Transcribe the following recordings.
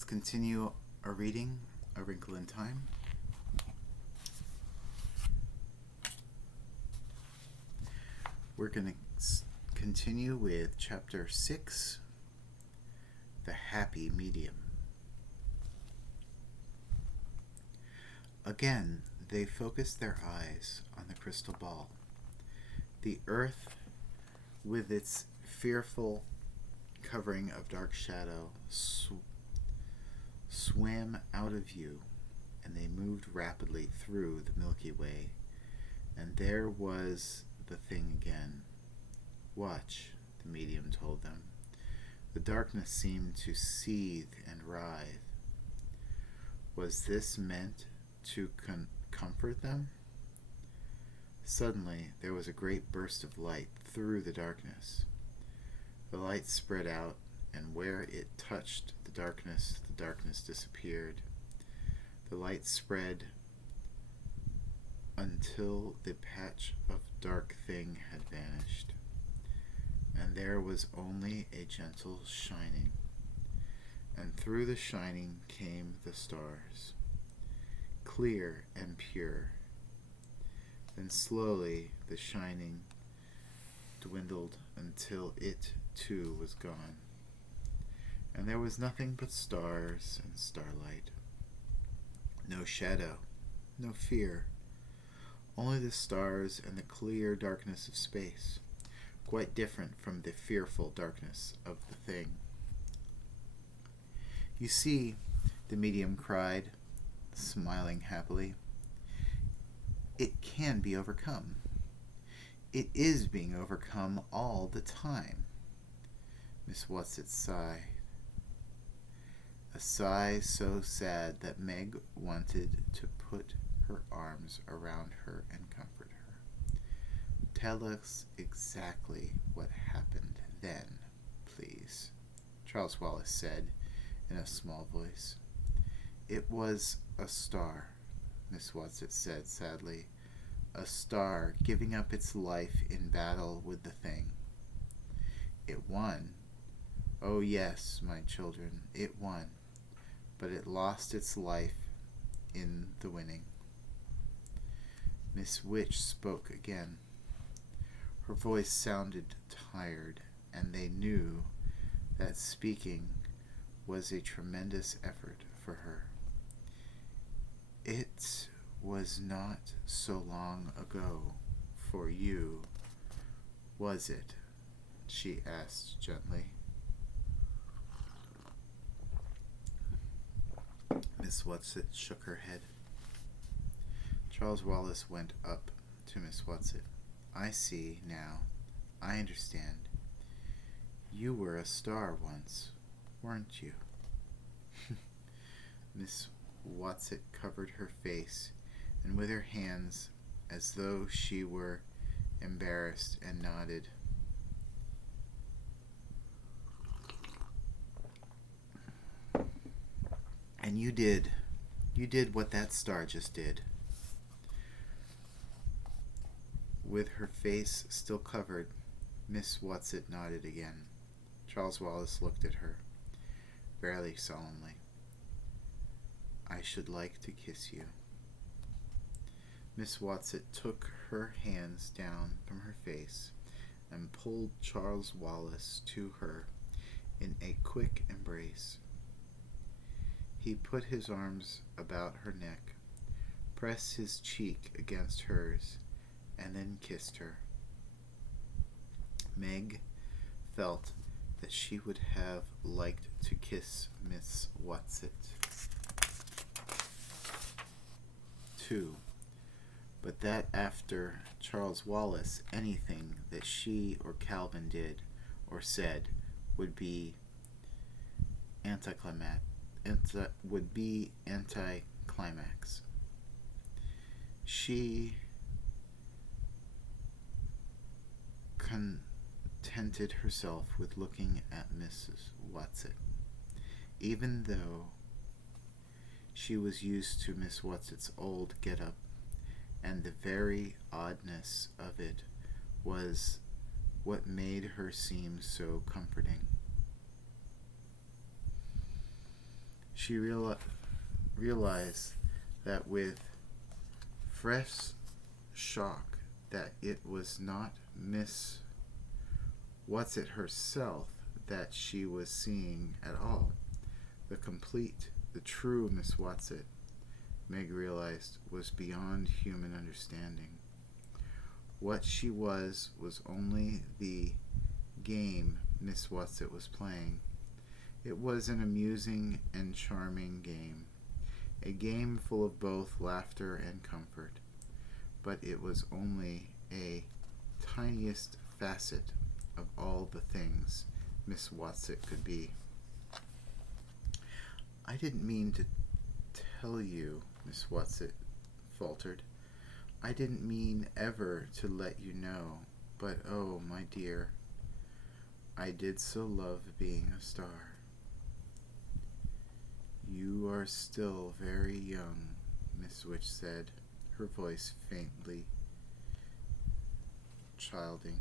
Let's continue our reading, A Wrinkle in Time. We're going to continue with Chapter 6, The Happy Medium. Again, they focused their eyes on the crystal ball. The earth, with its fearful covering of dark shadow, swam out of view, and they moved rapidly through the Milky Way. And there was the thing again. Watch, the medium told them. The darkness seemed to seethe and writhe. Was this meant to comfort them? Suddenly, there was a great burst of light through the darkness. The light spread out, and where it touched the darkness disappeared. The light spread until the patch of dark thing had vanished, and there was only a gentle shining, and through the shining came the stars, clear and pure. Then slowly the shining dwindled until it too was gone, and there was nothing but stars and starlight. No shadow, no fear, only the stars and the clear darkness of space, quite different from the fearful darkness of the thing. You see, the medium cried, smiling happily, it can be overcome. It is being overcome all the time. Miss Whatsit sighed. A sigh so sad that Meg wanted to put her arms around her and comfort her. Tell us exactly what happened then, please, Charles Wallace said in a small voice. It was a star, Miss Whatsit said sadly. A star giving up its life in battle with the thing. It won. Oh yes, my children, it won. But it lost its life in the winning. Miss Witch spoke again. Her voice sounded tired, and they knew that speaking was a tremendous effort for her. It was not so long ago for you, was it? She asked gently. Miss Whatsit shook her head. Charles Wallace went up to Miss Whatsit. I see now. I understand. You were a star once, weren't you? Miss Whatsit covered her face, and with her hands, as though she were embarrassed, and nodded. And you did what that star just did. With her face still covered, Miss Whatsit nodded again. Charles Wallace looked at her, very solemnly. I should like to kiss you. Miss Whatsit took her hands down from her face and pulled Charles Wallace to her in a quick embrace. He put his arms about her neck, pressed his cheek against hers, and then kissed her. Meg felt that she would have liked to kiss Miss Whatsit too, but that after Charles Wallace, anything that she or Calvin did or said would be anticlimax. She contented herself with looking at Mrs. Whatsit, even though she was used to Miss Whatsit's old get-up, and the very oddness of it was what made her seem so comforting. She realized that with fresh shock that it was not Miss What's-It herself that she was seeing at all. The true Miss What's-It, Meg realized, was beyond human understanding. What she was only the game Miss What's-It was playing. It was an amusing and charming game, a game full of both laughter and comfort, but it was only a tiniest facet of all the things Miss What's-It could be. I didn't mean to tell you, Miss What's-It faltered. I didn't mean ever to let you know, but oh, my dear, I did so love being a star. You are still very young, Miss Witch said, her voice faintly chiding.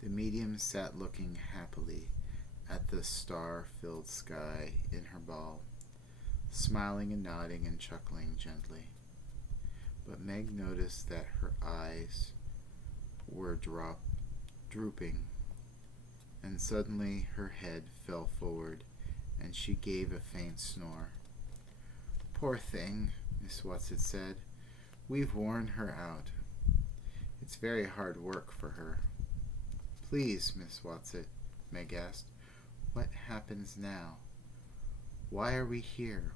The medium sat looking happily at the star-filled sky in her ball, smiling and nodding and chuckling gently. But Meg noticed that her eyes were drooping, and suddenly her head fell forward, and she gave a faint snore. Poor thing, Miss What's-It said. We've worn her out. It's very hard work for her. Please, Miss What's-It, Meg asked, what happens now? Why are we here?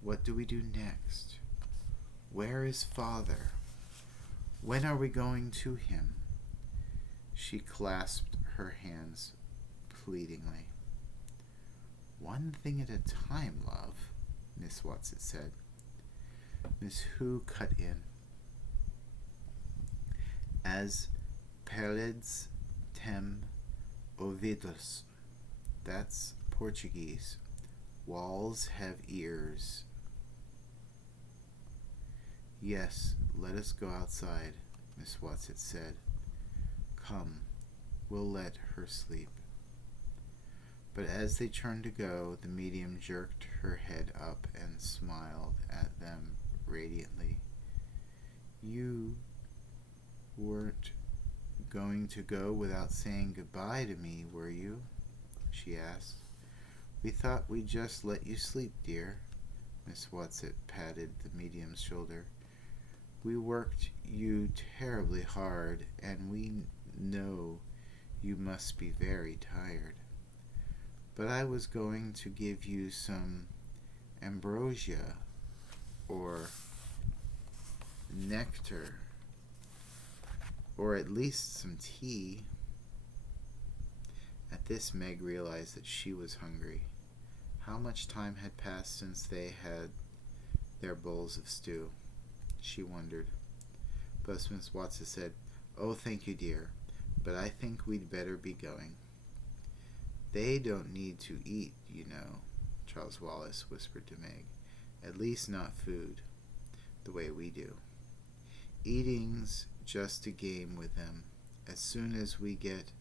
What do we do next? Where is Father? When are we going to him? She clasped her hands pleadingly. One thing at a time, love, Miss What's-It said. Miss Who cut in. As paredes têm ouvidos. That's Portuguese. Walls have ears. Yes, let us go outside, Miss What's-It said. Come, we'll let her sleep. But as they turned to go, the medium jerked her head up and smiled at them radiantly. You weren't going to go without saying goodbye to me, were you? She asked. We thought we'd just let you sleep, dear. Miss What's-It patted the medium's shoulder. We worked you terribly hard, and we know you must be very tired. But I was going to give you some ambrosia or nectar, or at least some tea. At this, Meg realized that she was hungry. How much time had passed since they had their bowls of stew? She wondered. But Miss What's-It said, Oh, thank you, dear, but I think we'd better be going. They don't need to eat, you know, Charles Wallace whispered to Meg. At least not food, the way we do. Eating's just a game with them. As soon as we get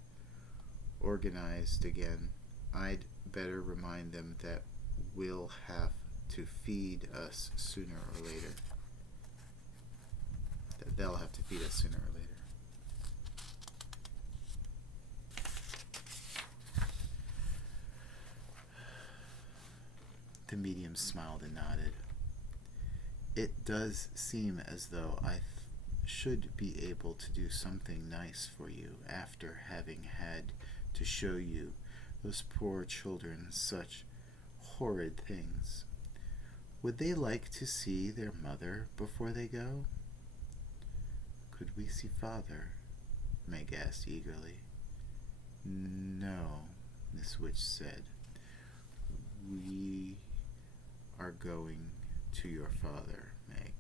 organized again, I'd better remind them that we'll have to feed us sooner or later. That they'll have to feed us sooner or later. The medium smiled and nodded. It does seem as though I should be able to do something nice for you after having had to show you, those poor children, such horrid things. Would they like to see their mother before they go? Could we see Father? Meg asked eagerly. No, Miss Witch said. We are going to your father, Meg.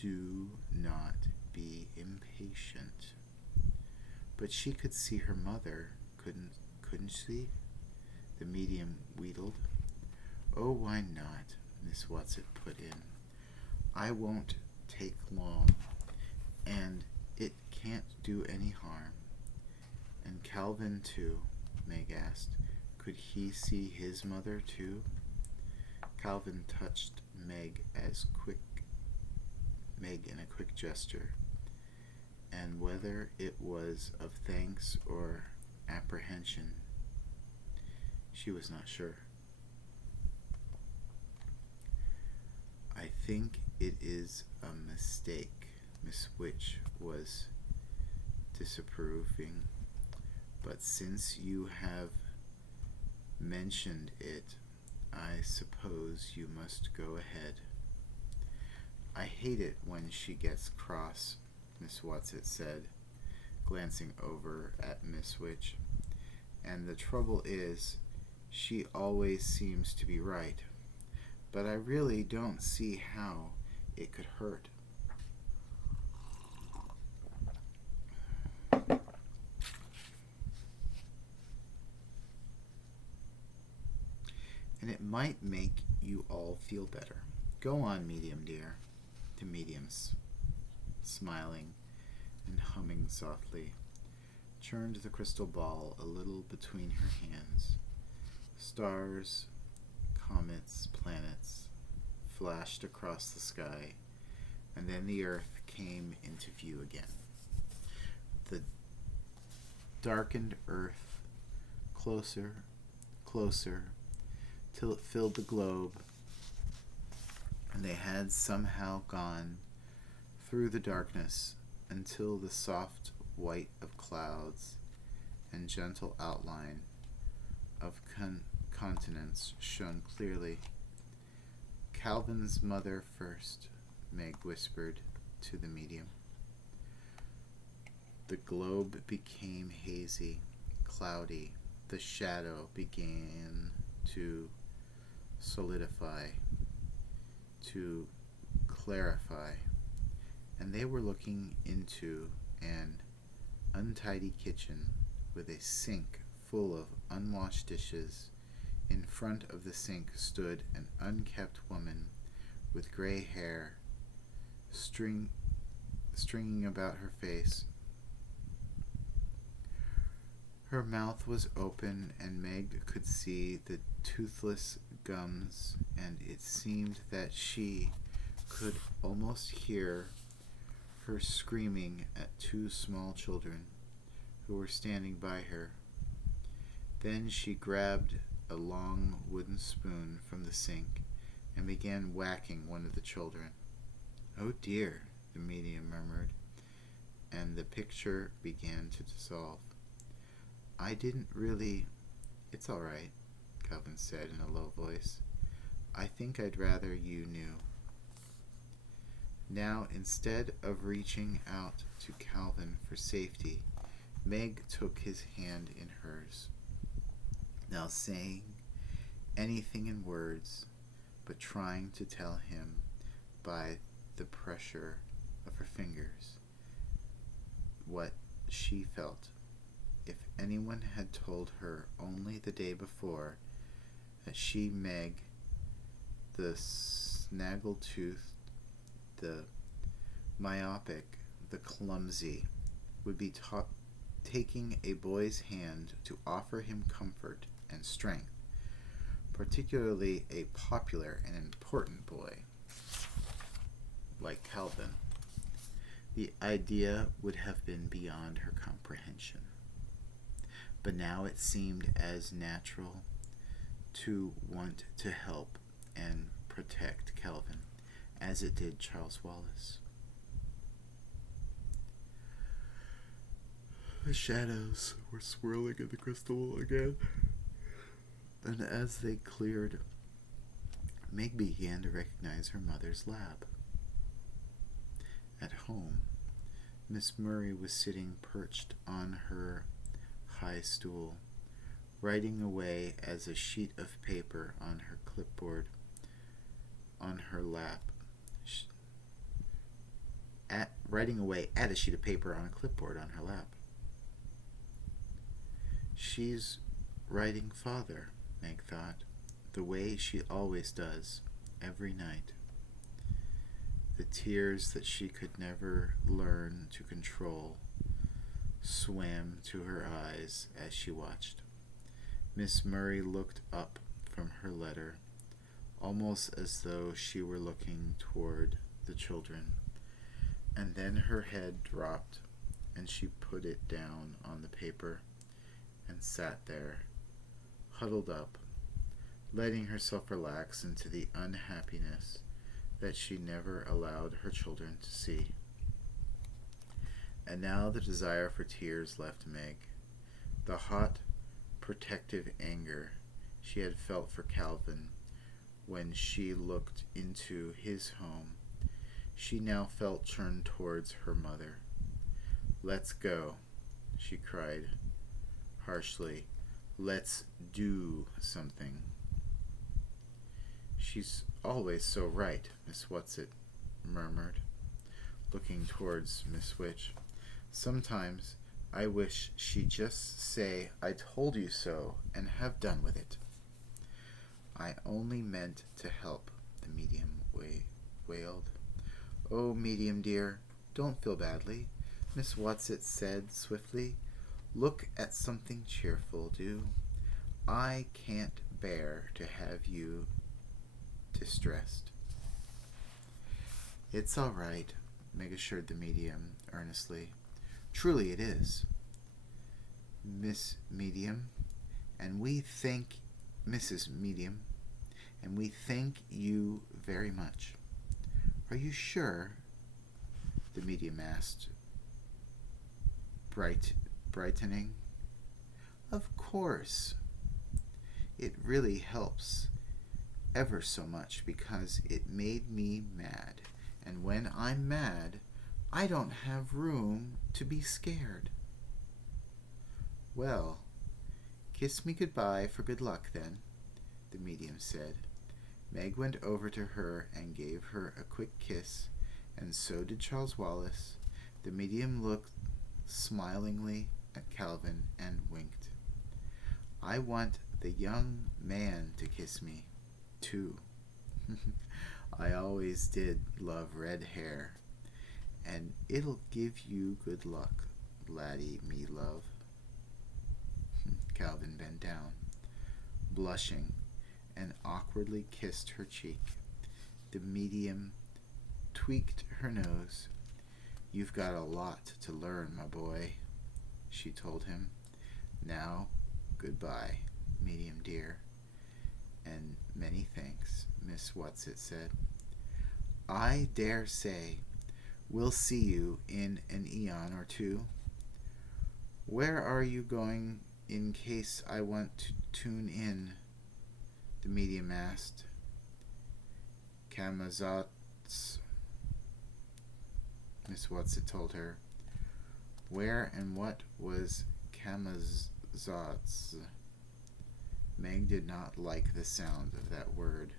Do not be impatient. But she could see her mother, couldn't she? The medium wheedled. Oh, why not? Miss What's-It put in. I won't take long, and it can't do any harm. And Calvin, too, Meg asked. Could he see his mother too? Calvin touched Meg in a quick gesture, and whether it was of thanks or apprehension, she was not sure. I think it is a mistake, Miss Witch was disapproving, but since you have mentioned it, I suppose you must go ahead. I hate it when she gets cross, Miss Whatsit said, glancing over at Miss Witch. And the trouble is, she always seems to be right. But I really don't see how it could hurt. And it might make you all feel better. Go on, Medium dear. The Medium's smiling and humming softly, churned the crystal ball a little between her hands. Stars, comets, planets flashed across the sky, and then the earth came into view again. The darkened earth, closer, closer, till it filled the globe, and they had somehow gone through the darkness until the soft white of clouds and gentle outline of continents shone clearly. Calvin's mother first, Meg whispered to the medium. The globe became hazy, cloudy. The shadow began to solidify, to clarify, and they were looking into an untidy kitchen with a sink full of unwashed dishes. In front of the sink stood an unkempt woman with gray hair stringing about her face. Her mouth was open, and Meg could see the toothless gums, and it seemed that she could almost hear her screaming at two small children who were standing by her. Then she grabbed a long wooden spoon from the sink and began whacking one of the children. "Oh dear," the medium murmured, and the picture began to dissolve. "I didn't really..." "It's all right," Calvin said in a low voice. "I think I'd rather you knew." Now, instead of reaching out to Calvin for safety, Meg took his hand in hers, now saying anything in words, but trying to tell him by the pressure of her fingers what she felt. If anyone had told her only the day before that she, Meg, the snaggle-toothed, the myopic, the clumsy, would be taking a boy's hand to offer him comfort and strength, particularly a popular and important boy like Calvin, the idea would have been beyond her comprehension. But now it seemed as natural to want to help and protect Calvin as it did Charles Wallace. The shadows were swirling in the crystal again, and as they cleared, Meg began to recognize her mother's lab. At home, Miss Murray was sitting perched on her high stool, writing away as a sheet of paper on her clipboard on her lap. Writing away at a sheet of paper on a clipboard on her lap. She's writing Father, Meg thought, the way she always does, every night. The tears that she could never learn to control swam to her eyes as she watched. Miss Murray looked up from her letter, almost as though she were looking toward the children, and then her head dropped, and she put it down on the paper and sat there, huddled up, letting herself relax into the unhappiness that she never allowed her children to see. And now the desire for tears left Meg. The hot, protective anger she had felt for Calvin when she looked into his home, she now felt turned towards her mother. "Let's go," she cried harshly. "Let's do something." "She's always so right," Miss Whatsit murmured, looking towards Miss Witch. "Sometimes I wish she'd just say, 'I told you so,' and have done with it." "I only meant to help," the medium wailed. "Oh, medium dear, don't feel badly," Miss Whatsit said swiftly. "Look at something cheerful, do. I can't bear to have you distressed." "It's all right," Meg assured the medium earnestly. "Truly it is, Miss Medium, and we thank Mrs. Medium, and we thank you very much." "Are you sure?" the medium asked, brightening. "Of course. It really helps ever so much because it made me mad, and when I'm mad, I don't have room to be scared." "Well, kiss me goodbye for good luck, then," the medium said. Meg went over to her and gave her a quick kiss, and so did Charles Wallace. The medium looked smilingly at Calvin and winked. "I want the young man to kiss me, too. I always did love red hair, and it'll give you good luck, laddie me love." Calvin bent down, blushing, and awkwardly kissed her cheek. The medium tweaked her nose. "You've got a lot to learn, my boy," she told him. "Now, goodbye, medium dear." "And many thanks," Miss Whatsit said. "I dare say we'll see you in an eon or two. Where are you going in case I want to tune in?" the medium asked. "Camazotz," Miss Whatsit told her. Where and what was Camazotz? Meg did not like the sound of that word,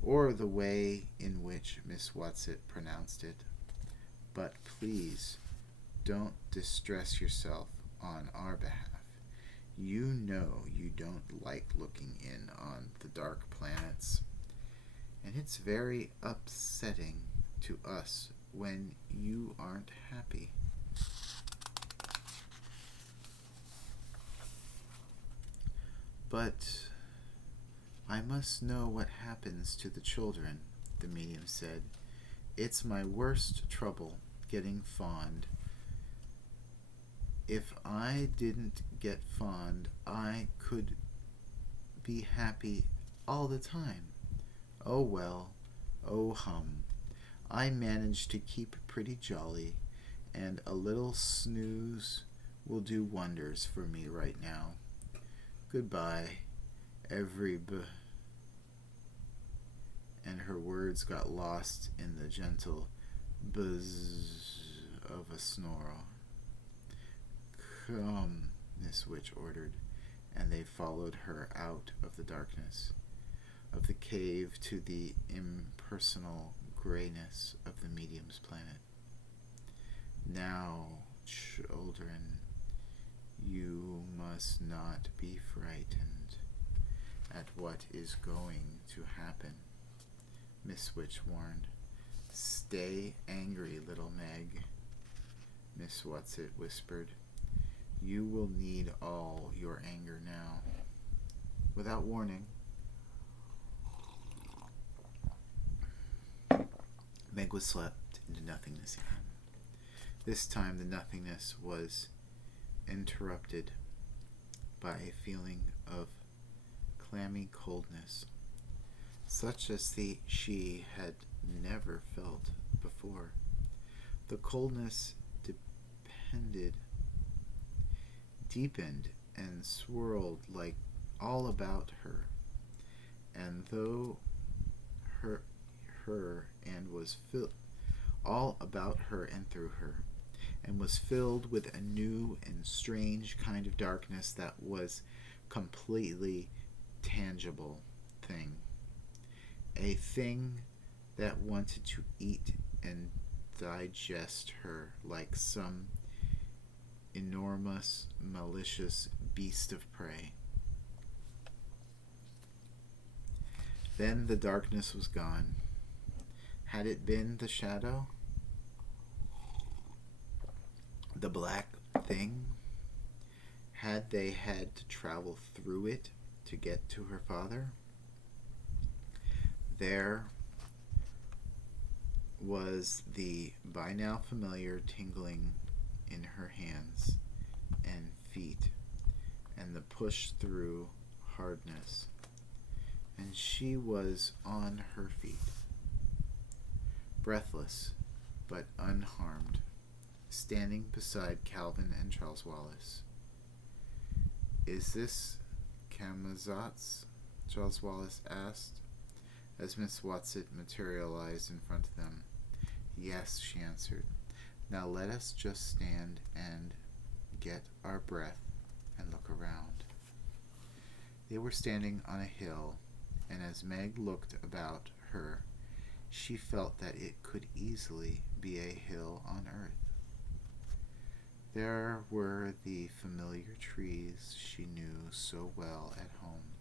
or the way in which Miss Whatsit pronounced it. "But please, don't distress yourself on our behalf. You know you don't like looking in on the dark planets, and it's very upsetting to us when you aren't happy." "But I must know what happens to the children," the medium said. "It's my worst trouble, getting fond. If I didn't get fond, I could be happy all the time. Oh well, oh hum. I manage to keep pretty jolly, and a little snooze will do wonders for me right now. Goodbye, and her words got lost in the gentle buzz of a snore. "Come," Miss Witch ordered, and they followed her out of the darkness of the cave to the impersonal grayness of the medium's planet. "Now, children, you must not be frightened at what is going to happen," Miss Witch warned. "Stay angry, little Meg," Miss Whatsit whispered. "You will need all your anger now." Without warning, Meg was swept into nothingness again. This time the nothingness was interrupted by a feeling of clammy coldness, such as she had never felt before. The coldness deepened and swirled like all about her, and though her and was filled all about her and through her, and was filled with a new and strange kind of darkness that was completely tangible thing, a thing that wanted to eat and digest her like some enormous, malicious beast of prey. Then the darkness was gone. Had it been the shadow? The black thing? Had they had to travel through it to get to her father? There was the by now familiar tingling in her hands and feet, and the push through hardness, and she was on her feet, breathless but unharmed, standing beside Calvin and Charles Wallace. "Is this Camazotz?" Charles Wallace asked, as Miss Watson materialized in front of them. "Yes," she answered. "Now let us just stand and get our breath and look around." They were standing on a hill, and as Meg looked about her, she felt that it could easily be a hill on earth. There were the familiar trees she knew so well at home,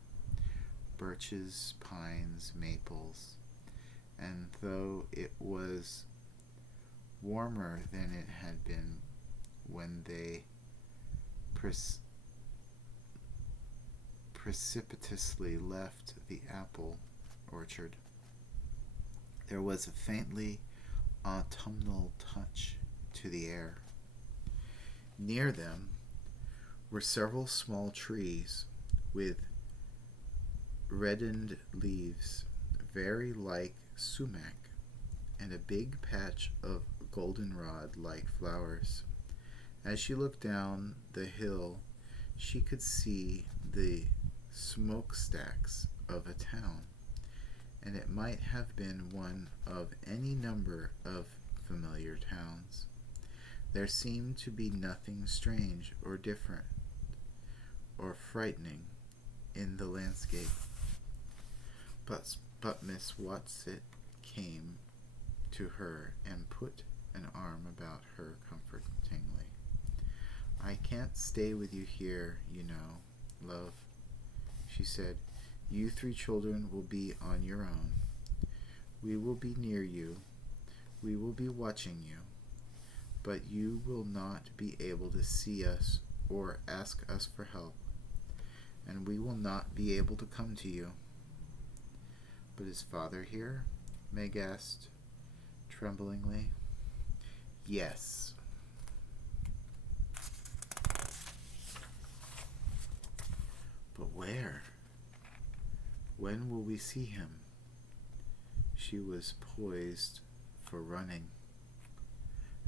birches, pines, maples, and though it was warmer than it had been when they precipitously left the apple orchard, there was a faintly autumnal touch to the air. Near them were several small trees with reddened leaves, very like sumac, and a big patch of goldenrod-like flowers. As she looked down the hill, she could see the smokestacks of a town, and it might have been one of any number of familiar towns. There seemed to be nothing strange or different or frightening in the landscape. But Miss Watson came to her and put an arm about her comfortingly. "I can't stay with you here, you know, love," she said. "You three children will be on your own. We will be near you. We will be watching you. But you will not be able to see us or ask us for help, and we will not be able to come to you." "But is father here?" Meg asked, tremblingly. "Yes." "But where? When will we see him?" She was poised for running,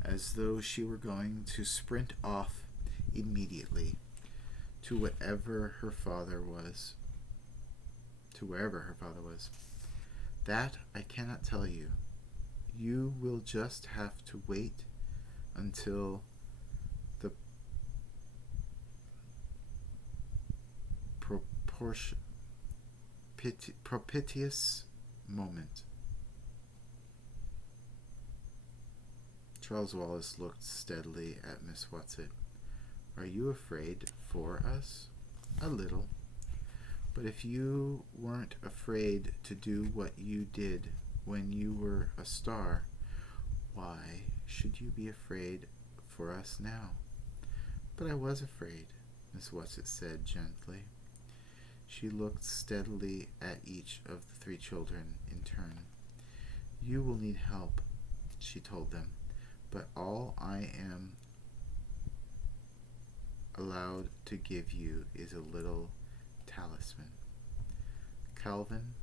as though she were going to sprint off immediately to wherever her father was. "That I cannot tell you. You will just have to wait until the propitious moment." Charles Wallace looked steadily at Miss Watson. "Are you afraid for us?" "A little. But if you weren't afraid to do what you did when you were a star, why should you be afraid for us now?" "But I was afraid," Miss Watson said gently. She looked steadily at each of the three children in turn. "You will need help," she told them, "but all I am allowed to give you is a little talisman. Calvin,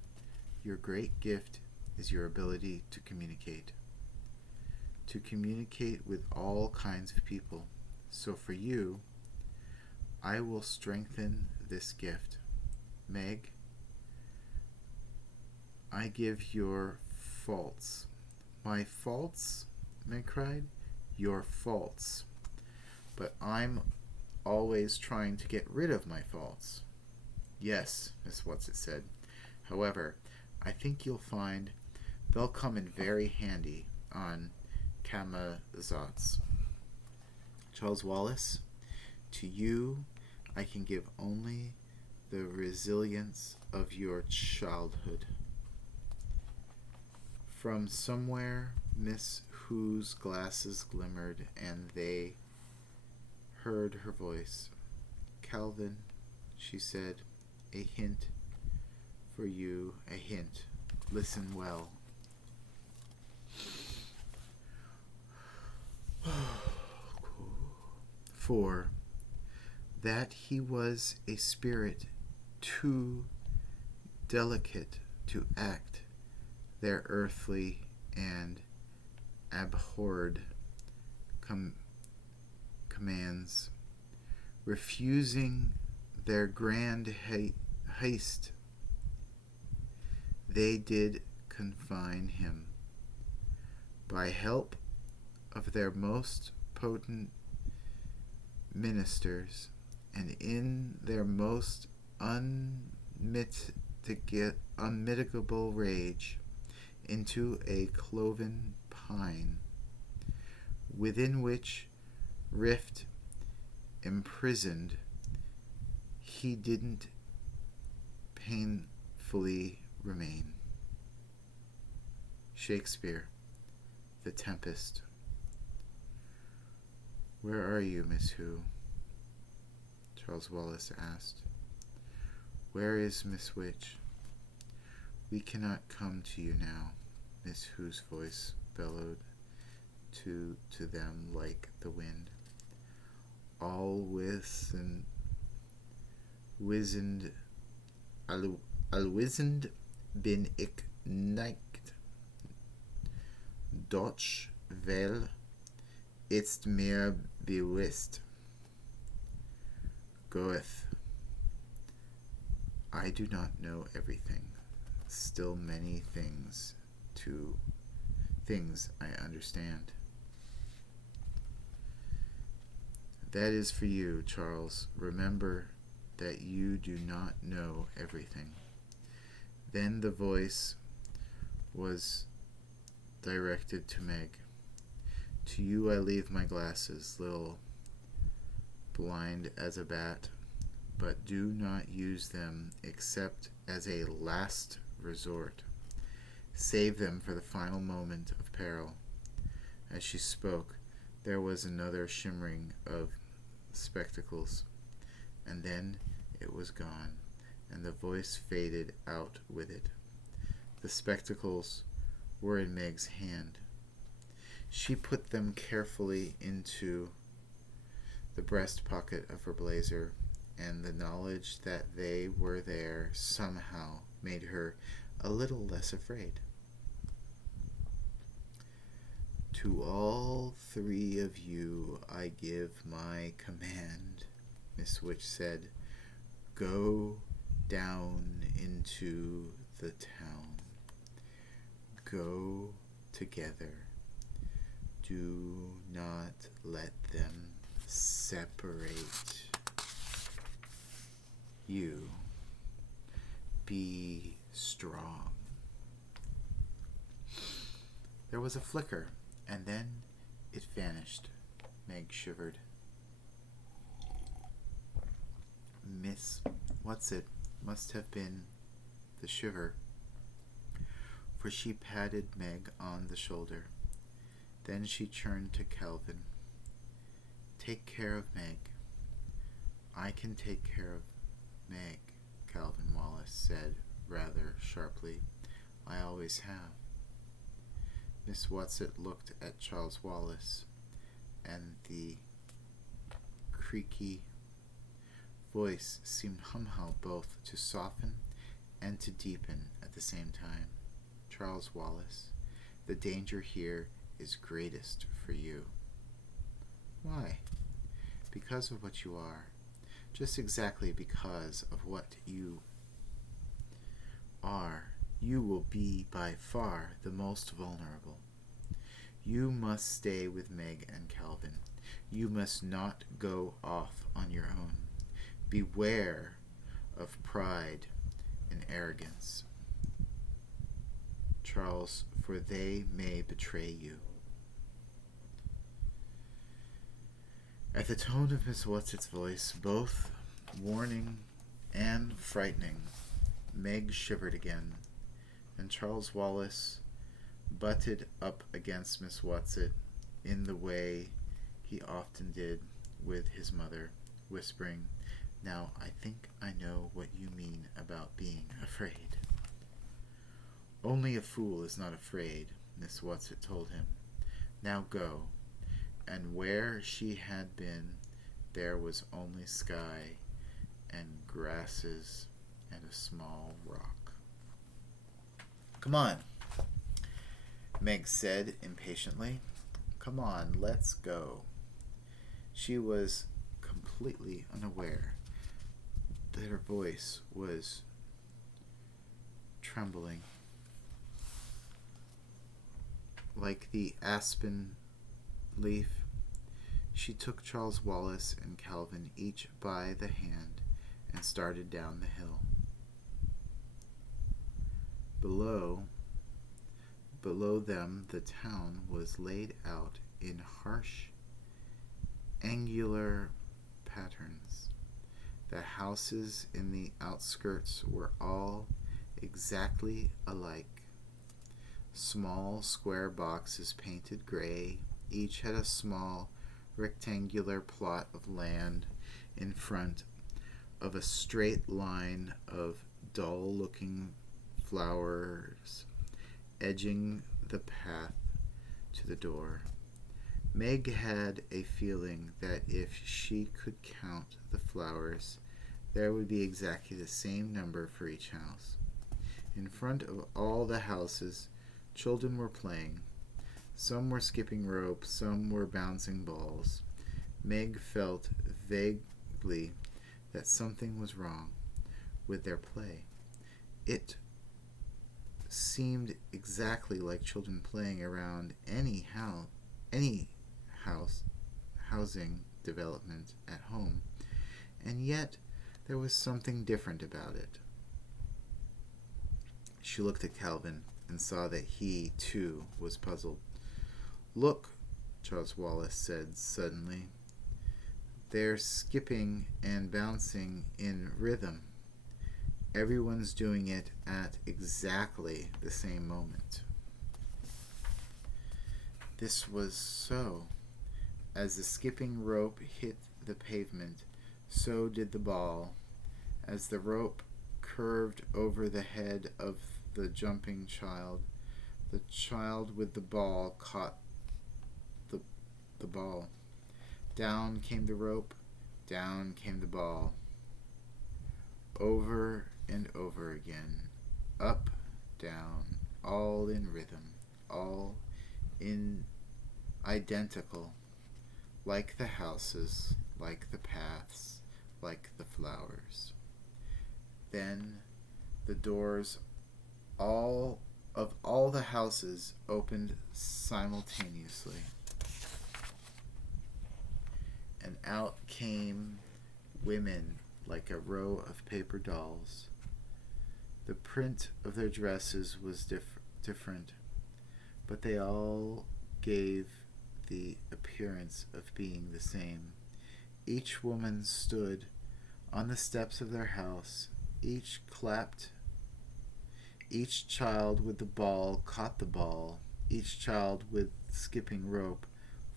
your great gift is your ability to communicate with all kinds of people. So for you, I will strengthen this gift. Meg, I give your faults." "My faults?" Meg cried. "Your faults. But I'm always trying to get rid of my faults." "Yes," Miss Whatsit said. "However, I think you'll find they'll come in very handy on Camazotz. Charles Wallace, to you I can give only the resilience of your childhood." From somewhere, Miss Who's glasses glimmered, and they heard her voice. "Calvin," she said, "a hint for you, a hint. Listen well." "For that he was a spirit too delicate to act their earthly and abhorred commands, refusing their grand haste, they did confine him by help of their most potent ministers, and in their most unmitigable rage, into a cloven pine, within which rift imprisoned he didn't painfully remain." Shakespeare, The Tempest. "Where are you, Miss Who?" Charles Wallace asked. "Where is Miss Witch?" "We cannot come to you now," Miss Who's voice bellowed to them like the wind. "All wizened bin ik nicht. Doch wel ist mir bewusst. Goeth, I do not know everything. Still many things I understand." "That is for you, Charles. Remember that you do not know everything." Then the voice was directed to Meg. "To you I leave my glasses, little blind as a bat, but do not use them except as a last resort. Save them for the final moment of peril." As she spoke, there was another shimmering of spectacles, and then it was gone, and the voice faded out with it. The spectacles were in Meg's hand. She put them carefully into the breast pocket of her blazer, and the knowledge that they were there somehow made her a little less afraid. "To all three of you I give my command," Miss Witch said. "Go down into the town. Go together. Do not let them separate you. Be strong." There was a flicker, and then it vanished. Meg shivered. Miss Whatsit must have been the shiver, for she patted Meg on the shoulder. Then she turned to Calvin. "Take care of Meg." "I can take care of Meg," Calvin Wallace said rather sharply. I always have. Miss Whatsit looked at Charles Wallace, and the creaky voice seemed somehow both to soften and to deepen at the same time. Charles Wallace, the danger here is greatest for you. Why? Because of what you are. Just exactly because of what you are. You will be by far the most vulnerable. You must stay with Meg and Calvin. You must not go off on your own. Beware of pride and arrogance, Charles, for they may betray you. At the tone of Miss Whatsit's voice, both warning and frightening, Meg shivered again, and Charles Wallace butted up against Miss Whatsit in the way he often did with his mother, whispering, Now I think I know what you mean about being afraid. Only a fool is not afraid, Miss Whatsit told him. Now go. And where she had been, there was only sky and grasses and a small rock. Come on, Meg said impatiently. Come on, let's go. She was completely unaware that her voice was trembling like the aspen leaf. She took Charles Wallace and Calvin each by the hand and started down the hill. Below them the town was laid out in harsh, angular patterns. The houses in the outskirts were all exactly alike. Small square boxes painted gray, each had a small rectangular plot of land in front of a straight line of dull-looking flowers edging the path to the door. Meg had a feeling that if she could count the flowers, there would be exactly the same number for each house. In front of all the houses, children were playing. Some were skipping rope, some were bouncing balls. Meg felt vaguely that something was wrong with their play. It seemed exactly like children playing around any housing development at home, and yet there was something different about it. She looked at Calvin and saw that he, too, was puzzled. Look, Charles Wallace said suddenly. They're skipping and bouncing in rhythm. Everyone's doing it at exactly the same moment. This was so. As the skipping rope hit the pavement, so did the ball. As the rope curved over the head of the jumping child, the child with the ball caught the ball. Down came the rope, down came the ball. Over and over again, up, down, all in rhythm, all in identical, like the houses, like the paths, like the flowers. Then the doors of all the houses opened simultaneously, and out came women like a row of paper dolls. The print of their dresses was different, but they all gave the appearance of being the same. Each woman stood on the steps of their house. Each clapped. Each child with the ball caught the ball. Each child with skipping rope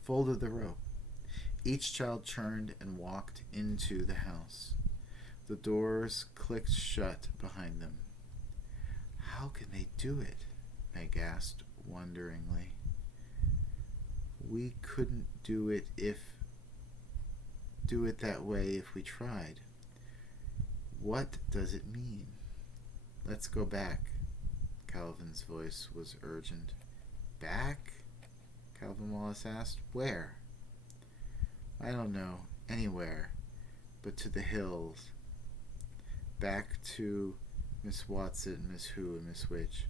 folded the rope. Each child turned and walked into the house. The doors clicked shut behind them. How can they do it? Meg asked wonderingly. We couldn't do it that way if we tried. What does it mean? Let's go back. Calvin's voice was urgent. Back? Calvin Wallace asked. Where? I don't know. Anywhere. But to the hills. Back to Miss Watson, Miss Who, and Miss Witch.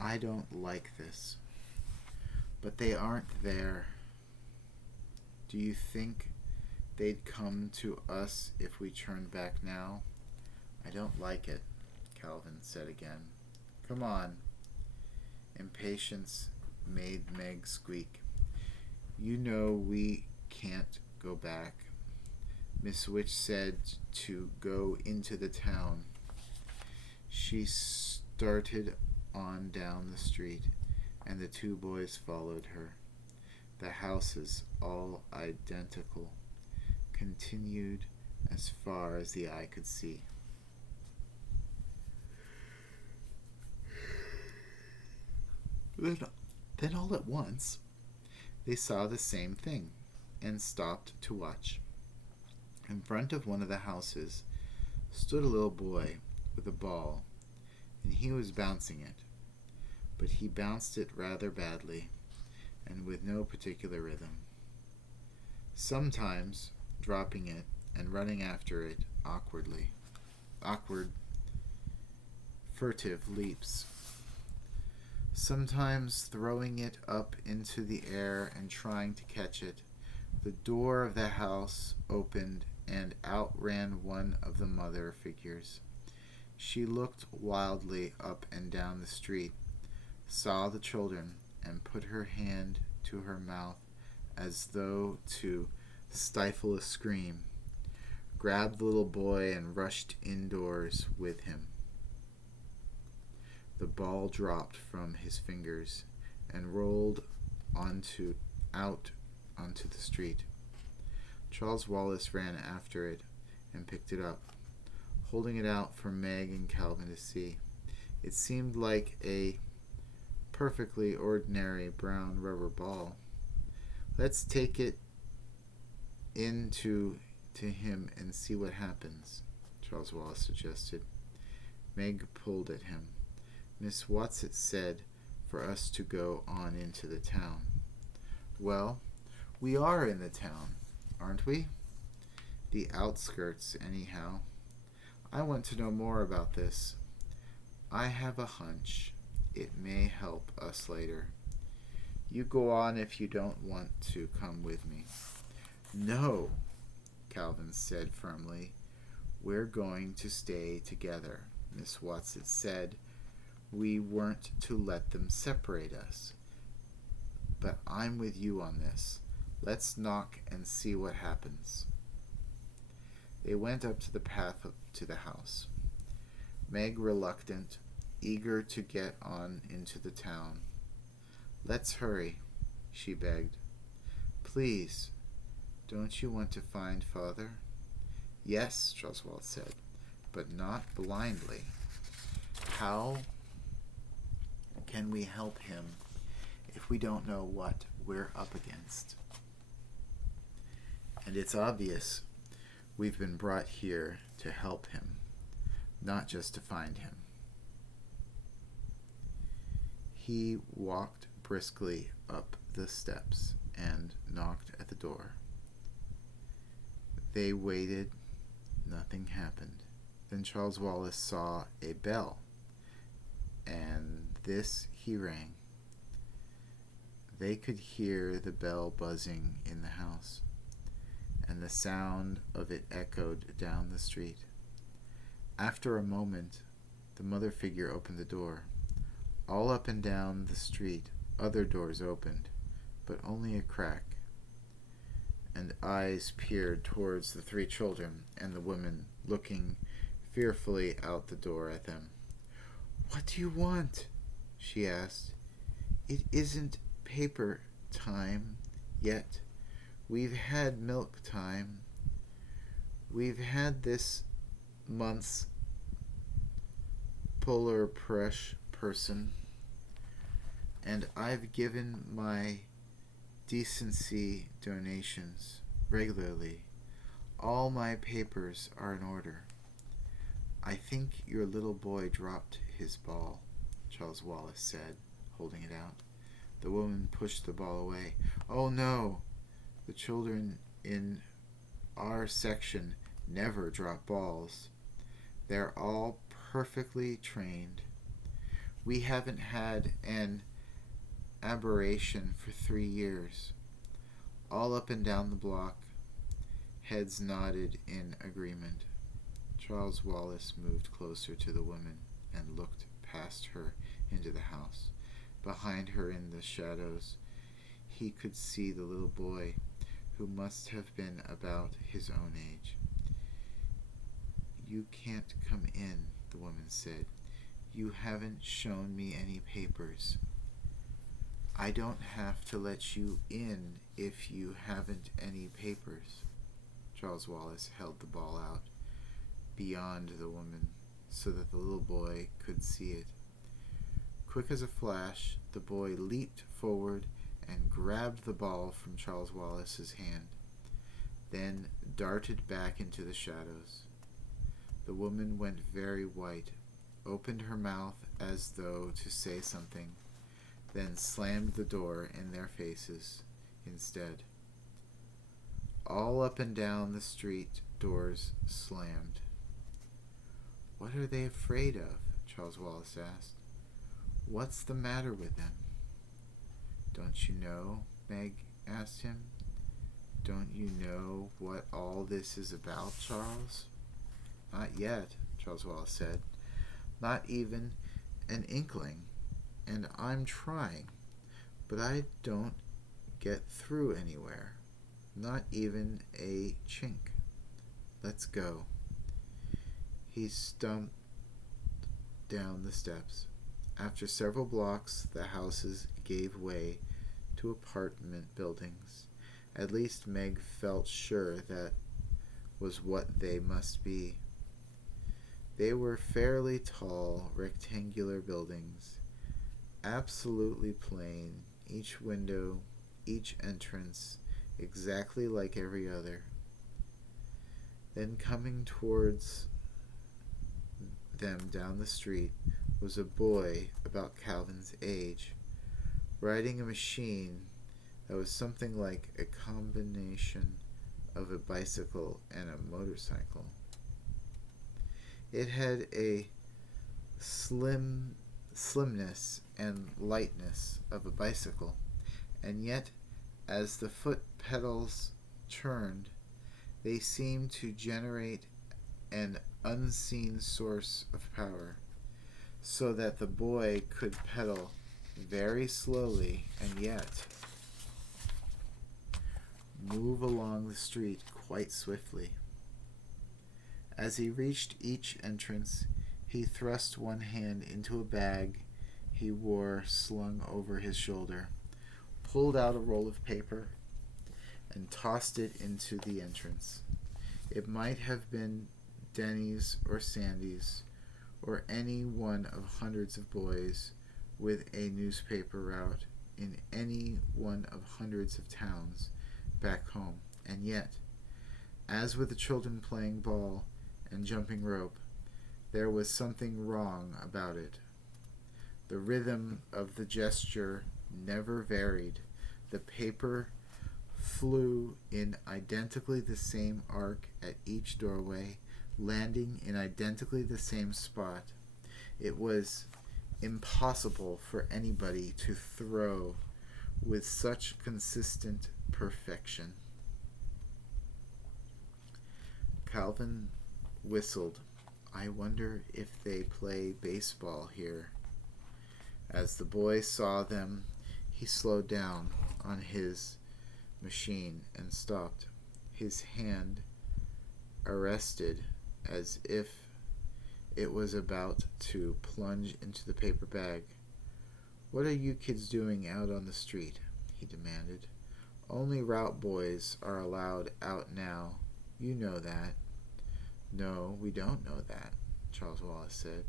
I don't like this. But they aren't there. Do you think they'd come to us if we turned back now? I don't like it, Calvin said again. Come on. Impatience made Meg squeak. You know we can't go back. Miss Witch said to go into the town. She started on down the street, and the two boys followed her. The houses, all identical, continued as far as the eye could see. Then all at once, they saw the same thing and stopped to watch. In front of one of the houses stood a little boy with a ball, and he was bouncing it. But he bounced it rather badly, and with no particular rhythm. Sometimes dropping it and running after it awkward, furtive leaps. Sometimes throwing it up into the air and trying to catch it. The door of the house opened, and out ran one of the mother figures. She looked wildly up and down the street, saw the children, and put her hand to her mouth as though to stifle a scream, grabbed the little boy and rushed indoors with him. The ball dropped from his fingers and rolled out onto the street. Charles Wallace ran after it and picked it up, holding it out for Meg and Calvin to see. It seemed like a perfectly ordinary brown rubber ball. Let's take it to him and see what happens, Charles Wallace suggested. Meg pulled at him. Miss Watson said for us to go on into the town. Well, we are in the town, aren't we? The outskirts, anyhow. I want to know more about this. I have a hunch. It may help us later. You go on if you don't want to come with me. No, Calvin said firmly. We're going to stay together. Miss Watson said we weren't to let them separate us. But I'm with you on this. Let's knock and see what happens. They went up to the path to the house. Meg reluctant, eager to get on into the town. Let's hurry, she begged. Please, don't you want to find Father? Yes, Charles Wallace said, but not blindly. How can we help him if we don't know what we're up against? And it's obvious we've been brought here to help him, not just to find him. He walked briskly up the steps and knocked at the door. They waited. Nothing happened. Then Charles Wallace saw a bell, and this he rang. They could hear the bell buzzing in the house, and the sound of it echoed down the street. After a moment, the mother figure opened the door. All up and down the street, other doors opened, but only a crack, and eyes peered towards the three children and the woman, looking fearfully out the door at them. What do you want? She asked. It isn't paper time yet. We've had milk time. We've had this month's polar press person, and I've given my decency donations regularly. All my papers are in order. I think your little boy dropped his ball, Charles Wallace said, holding it out. The woman pushed the ball away. Oh no! The children in our section never drop balls. They're all perfectly trained. We haven't had an aberration for 3 years. All up and down the block, heads nodded in agreement. Charles Wallace moved closer to the woman and looked past her into the house. Behind her in the shadows, he could see the little boy, who must have been about his own age. You can't come in, the woman said. You haven't shown me any papers. I don't have to let you in if you haven't any papers. Charles Wallace held the ball out beyond the woman so that the little boy could see it. Quick as a flash, the boy leaped forward and grabbed the ball from Charles Wallace's hand, then darted back into the shadows. The woman went very white, opened her mouth as though to say something, then slammed the door in their faces instead. All up and down the street, doors slammed. What are they afraid of? Charles Wallace asked. What's the matter with them? Don't you know? Meg asked him. Don't you know what all this is about, Charles? Not yet, Charles Wallace said. Not even an inkling. And I'm trying, but I don't get through anywhere. Not even a chink. Let's go. He stumped down the steps. After several blocks, the houses gave way to apartment buildings. At least Meg felt sure that was what they must be. They were fairly tall, rectangular buildings, absolutely plain, each window, each entrance, exactly like every other. Then coming towards them down the street was a boy about Calvin's age, riding a machine that was something like a combination of a bicycle and a motorcycle. It had a slimness and lightness of a bicycle, and yet as the foot pedals turned, they seemed to generate an unseen source of power, so that the boy could pedal very slowly and yet move along the street quite swiftly. As he reached each entrance, he thrust one hand into a bag he wore slung over his shoulder, pulled out a roll of paper, and tossed it into the entrance. It might have been Denny's or Sandy's, or any one of hundreds of boys with a newspaper route in any one of hundreds of towns back home. And yet, as with the children playing ball and jumping rope, there was something wrong about it. The rhythm of the gesture never varied. The paper flew in identically the same arc at each doorway, landing in identically the same spot. It was impossible for anybody to throw with such consistent perfection. Calvin whistled. I wonder if they play baseball here. As the boy saw them, he slowed down on his machine and stopped, his hand arrested as if it was about to plunge into the paper bag. What are you kids doing out on the street? He demanded. Only route boys are allowed out now. You know that. No, we don't know that, Charles Wallace said.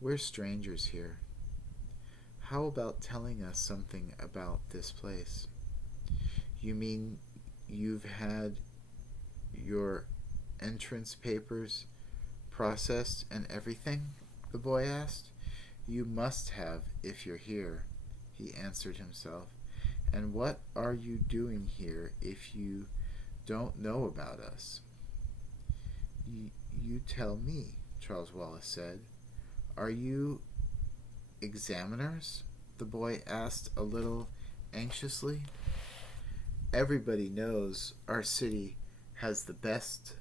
We're strangers here. How about telling us something about this place? You mean you've had your entrance papers processed and everything? The boy asked. You must have if you're here, he answered himself. And what are you doing here if you don't know about us? You tell me, Charles Wallace said. Are you examiners? The boy asked a little anxiously. Everybody knows our city has the best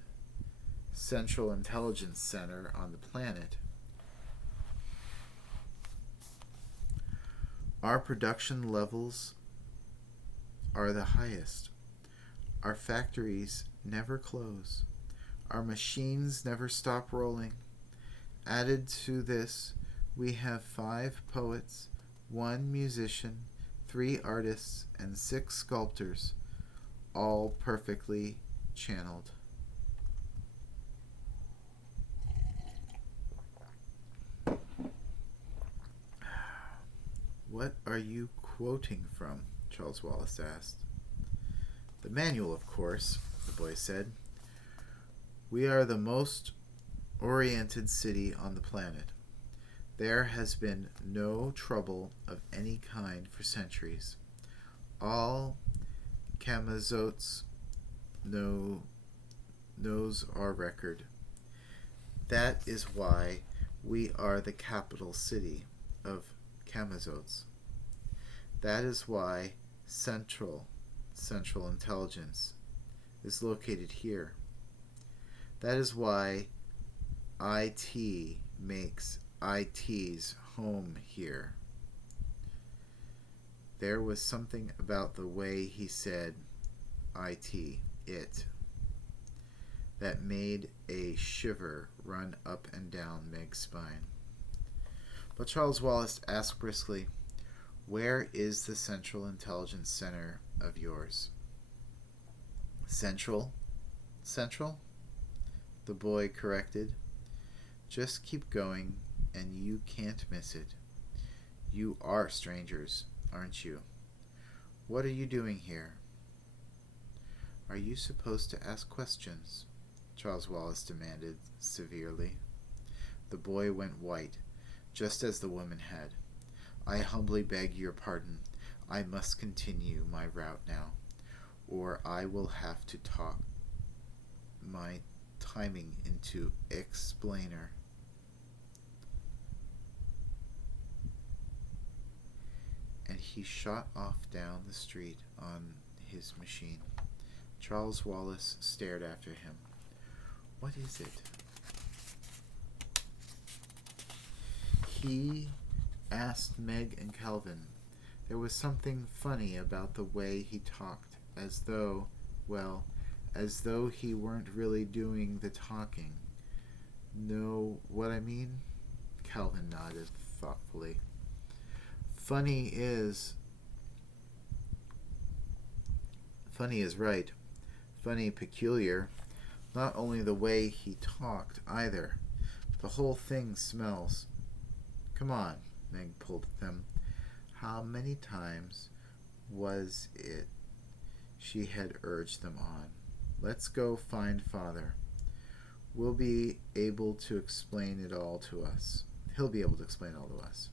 Central Intelligence Center on the planet. Our production levels are the highest. Our factories never close. Our machines never stop rolling. Added to this, we have 5 poets, 1 musician, 3 artists, and 6 sculptors, all perfectly channeled. What are you quoting from? Charles Wallace asked. The manual, of course, the boy said. We are the most oriented city on the planet. There has been no trouble of any kind for centuries. All Camazotes knows our record. That is why we are the capital city of Camazotes. That is why Central Intelligence is located here. That is why IT makes IT's home here. There was something about the way he said it, that made a shiver run up and down Meg's spine. But Charles Wallace asked briskly, where is the Central Intelligence Center of yours? Central? The boy corrected. Just keep going, and you can't miss it. You are strangers, aren't you? What are you doing here? Are you supposed to ask questions? Charles Wallace demanded severely. The boy went white, just as the woman had. I humbly beg your pardon. I must continue my route now, or I will have to talk my timing into explainer. And he shot off down the street on his machine. Charles Wallace stared after him. What is it? He asked Meg and Calvin. There was something funny about the way he talked, as though he weren't really doing the talking. Know what I mean? Calvin nodded thoughtfully. Funny is right. Funny peculiar. Not only the way he talked, either. The whole thing smells. Come on, Meg pulled at them. How many times was it she had urged them on? Let's go find Father. We'll be able to explain it all to us. He'll be able to explain it all to us.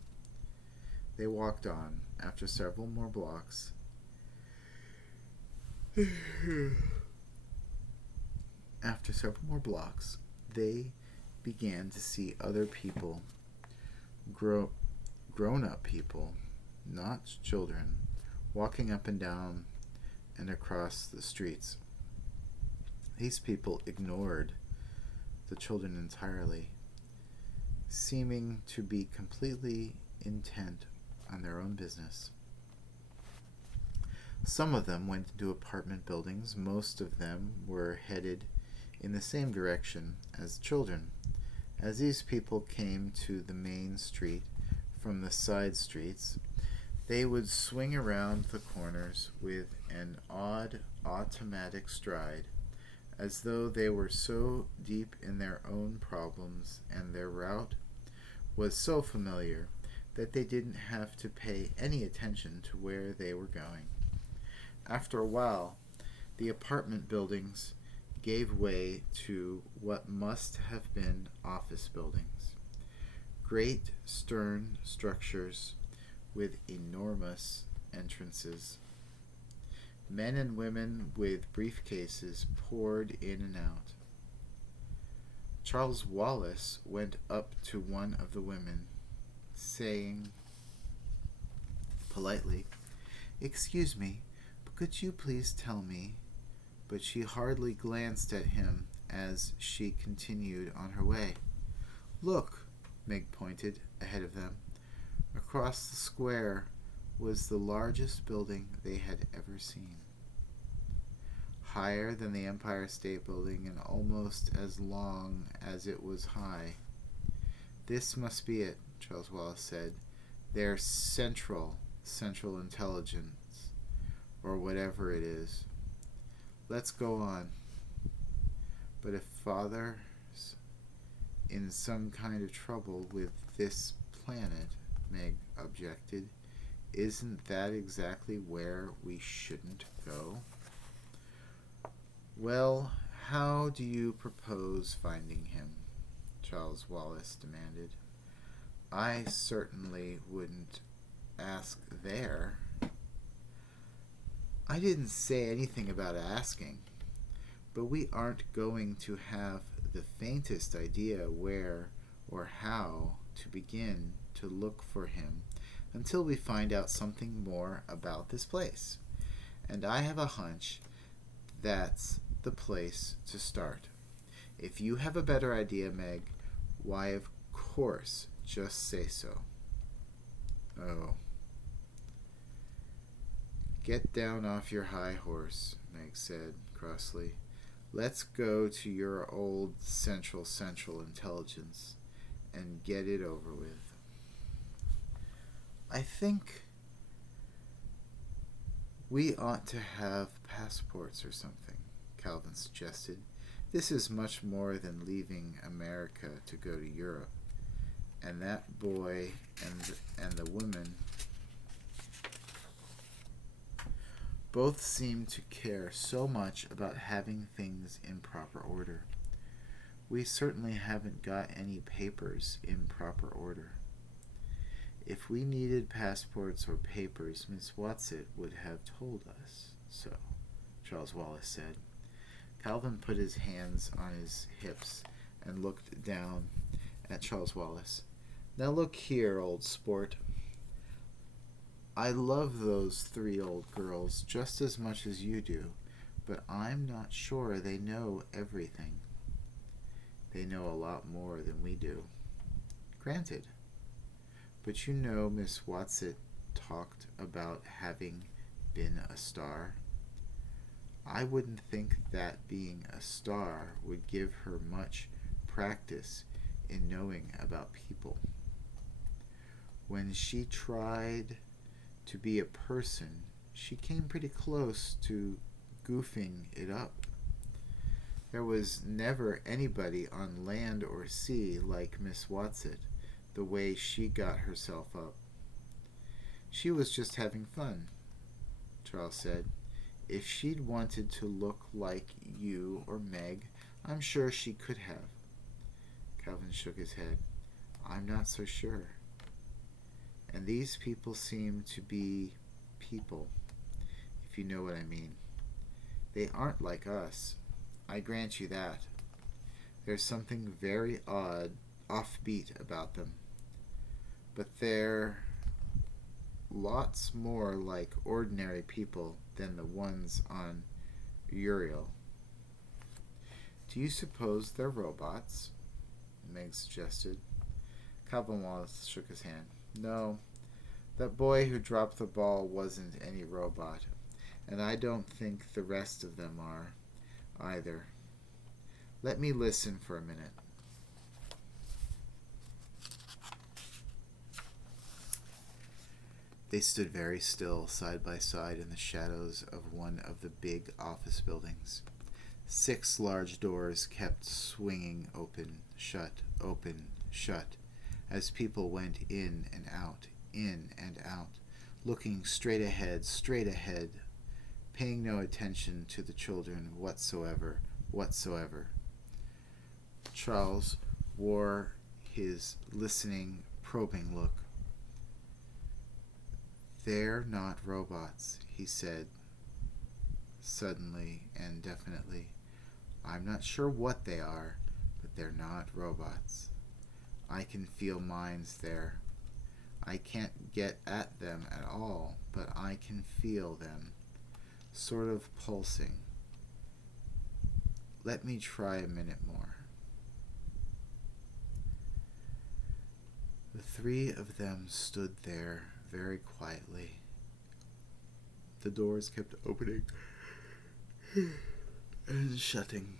They walked on. After several more blocks, they began to see other people, grown-up people, not children, walking up and down and across the streets. These people ignored the children entirely, seeming to be completely intent on their own business. Some of them went into apartment buildings. Most of them were headed in the same direction as the children. As these people came to the main street from the side streets, they would swing around the corners with an odd automatic stride, as though they were so deep in their own problems and their route was so familiar that they didn't have to pay any attention to where they were going. After a while, the apartment buildings gave way to what must have been office buildings. Great stern structures with enormous entrances. Men and women with briefcases poured in and out. Charles Wallace went up to one of the women, saying politely, "Excuse me, but could you please tell me?" But she hardly glanced at him as she continued on her way. "Look," Meg pointed ahead of them. Across the square was the largest building they had ever seen. Higher than the Empire State Building and almost as long as it was high. "This must be it," Charles Wallace said. "Their Central Intelligence, or whatever it is. Let's go on." "But if Father's in some kind of trouble with this planet," Meg objected, "isn't that exactly where we shouldn't go?" "Well, how do you propose finding him?" Charles Wallace demanded. "I certainly wouldn't ask there." "I didn't say anything about asking, but we aren't going to have the faintest idea where or how to begin to look for him until we find out something more about this place. And I have a hunch that's the place to start. If you have a better idea, Meg, why, of course, just say so." "Oh. Get down off your high horse," Meg said crossly. "Let's go to your old Central Intelligence and get it over with." "I think we ought to have passports or something," Calvin suggested. "This is much more than leaving America to go to Europe. And that boy and the woman both seem to care so much about having things in proper order. We certainly haven't got any papers in proper order." "If we needed passports or papers, Miss Watson would have told us so," Charles Wallace said. Calvin put his hands on his hips and looked down at Charles Wallace. "Now look here, old sport. I love those 3 old girls just as much as you do, but I'm not sure they know everything." "They know a lot more than we do." "Granted. But you know Miss Watson talked about having been a star. I wouldn't think that being a star would give her much practice in knowing about people. When she tried to be a person, she came pretty close to goofing it up. There was never anybody on land or sea like Miss Watson, the way she got herself up." "She was just having fun," Charles said. "If she'd wanted to look like you or Meg, I'm sure she could have." Calvin shook his head. "I'm not so sure. And these people seem to be people, if you know what I mean. They aren't like us, I grant you that. There's something very odd, offbeat about them. But they're lots more like ordinary people than the ones on Uriel." "Do you suppose they're robots?" Meg suggested. Calvin Wallace shook his hand. "No, that boy who dropped the ball wasn't any robot, and I don't think the rest of them are, either. Let me listen for a minute." They stood very still, side by side, in the shadows of one of the big office buildings. 6 large doors kept swinging open, shut, as people went in and out, looking straight ahead, paying no attention to the children whatsoever. Charles wore his listening, probing look. "They're not robots," he said, suddenly and definitely. "I'm not sure what they are, but they're not robots. I can feel minds there. I can't get at them at all, but I can feel them, sort of pulsing. Let me try a minute more." The 3 of them stood there very quietly. The doors kept opening and shutting,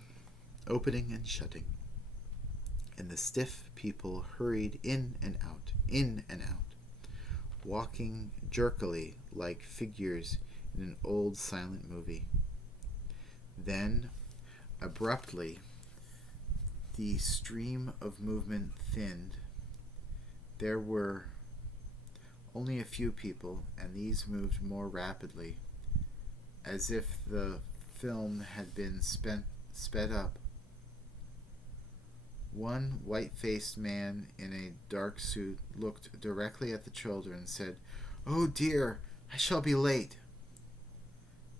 and the stiff people hurried in and out, walking jerkily like figures in an old silent movie. Then, abruptly, the stream of movement thinned. There were only a few people, and these moved more rapidly, as if the film had been sped up. One white-faced man in a dark suit looked directly at the children and said, "Oh dear, I shall be late,"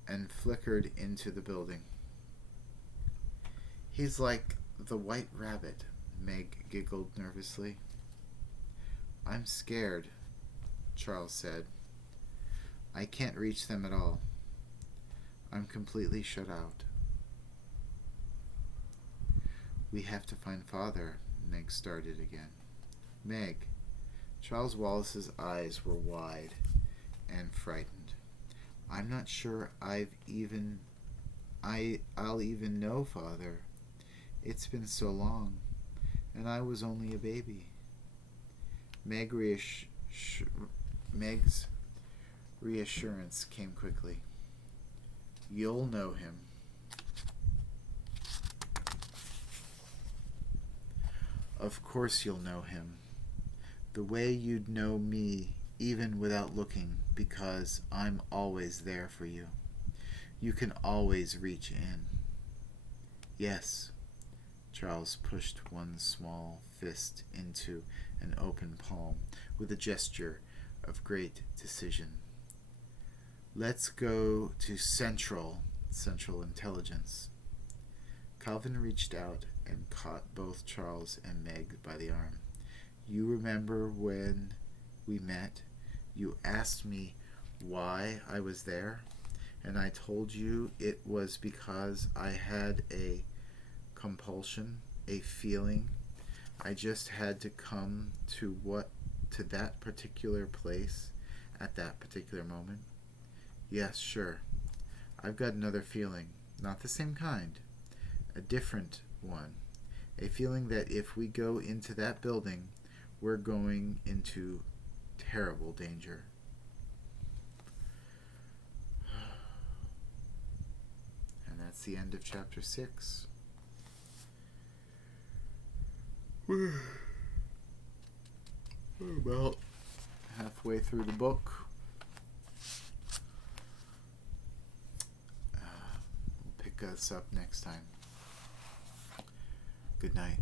and flickered into the building. "He's like the White Rabbit," Meg giggled nervously. "I'm scared," Charles said. "I can't reach them at all. I'm completely shut out." "We have to find Father," Meg started again. "Meg." Charles Wallace's eyes were wide and frightened. "I'm not sure I'll even know Father. It's been so long, and I was only a baby." Meg's reassurance came quickly. "You'll know him." "Of course you'll know him. The way you'd know me even without looking, because I'm always there for you. You can always reach in." "Yes." Charles pushed one small fist into an open palm with a gesture of great decision. "Let's go to Central Intelligence." Calvin reached out and caught both Charles and Meg by the arm. "You remember when we met? You asked me why I was there, and I told you it was because I had a compulsion, a feeling. I just had to come to that particular place at that particular moment." "Yes, sure. I've got another feeling. Not the same kind. A different one. A feeling that if we go into that building, we're going into terrible danger." And that's the end of chapter 6. We're about halfway through the book. We'll pick us up next time. Good night.